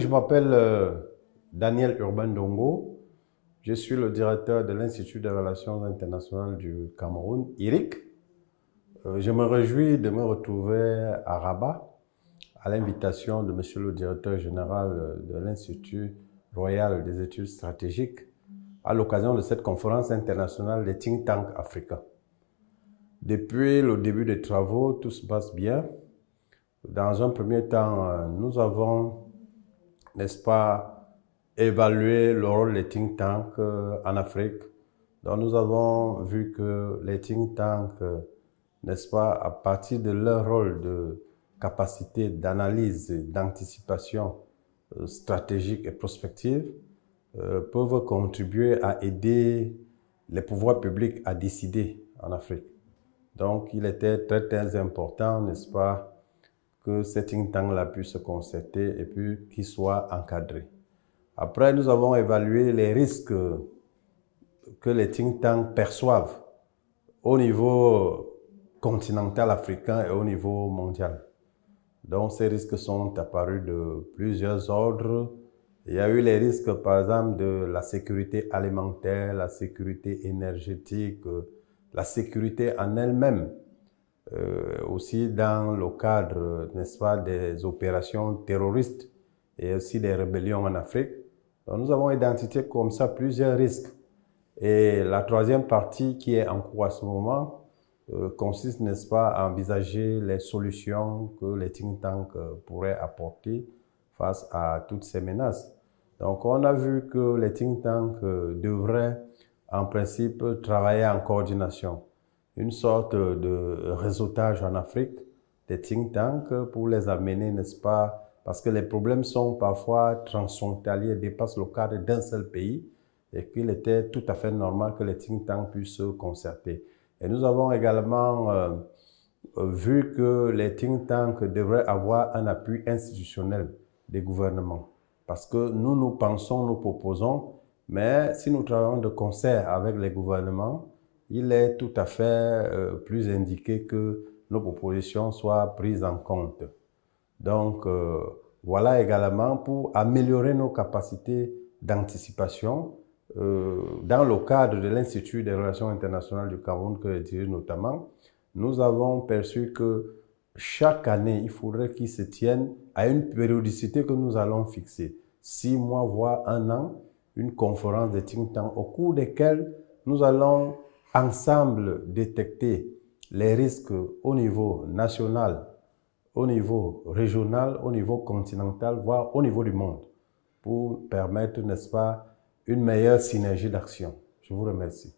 je m'appelle Daniel Urbain Ndongo. Je suis le directeur de l'Institut des Relations Internationales du Cameroun, IRIC. Je me réjouis de me retrouver à Rabat à l'invitation de Monsieur le directeur général de l'Institut royal des études stratégiques à l'occasion de cette conférence internationale des think tanks africains. Depuis le début des travaux, tout se passe bien. Dans un premier temps, nous avons, n'est-ce pas, évalué le rôle des think tanks en Afrique. Donc nous avons vu que les think tanks, n'est-ce pas, à partir de leur rôle de capacité d'analyse, d'anticipation stratégique et prospective, peuvent contribuer à aider les pouvoirs publics à décider en Afrique. Donc il était très très important, n'est-ce pas, que ces think tanks-là puissent se concerter et puis qu'ils soient encadrés. Après, nous avons évalué les risques que les think tanks perçoivent au niveau continental africain et au niveau mondial. Donc, ces risques sont apparus de plusieurs ordres. Il y a eu les risques, par exemple, de la sécurité alimentaire, la sécurité énergétique, la sécurité en elle-même. Aussi dans le cadre, n'est-ce pas, des opérations terroristes et aussi des rébellions en Afrique. Donc, nous avons identifié comme ça plusieurs risques. Et la troisième partie qui est en cours à ce moment consiste, n'est-ce pas, à envisager les solutions que les think tanks pourraient apporter face à toutes ces menaces. Donc, on a vu que les think tanks devraient, en principe, travailler en coordination. Une sorte de réseautage en Afrique des think tanks pour les amener, n'est-ce pas, parce que les problèmes sont parfois transfrontaliers, dépassent le cadre d'un seul pays et qu'il était tout à fait normal que les think tanks puissent se concerter. Et nous avons également vu que les think tanks devraient avoir un appui institutionnel des gouvernements. Parce que nous pensons, nous proposons, mais si nous travaillons de concert avec les gouvernements, il est tout à fait plus indiqué que nos propositions soient prises en compte. Donc, voilà également pour améliorer nos capacités d'anticipation dans le cadre de l'Institut des Relations Internationales du Cameroun que je dirige notamment. Nous avons perçu que chaque année, il faudrait qu'ils se tiennent à une périodicité que nous allons fixer. 6 mois, voire 1 an, une conférence de think tanks au cours desquelles nous allons ensemble détecter les risques au niveau national, au niveau régional, au niveau continental, voire au niveau du monde, pour permettre, n'est-ce pas, une meilleure synergie d'action. Je vous remercie.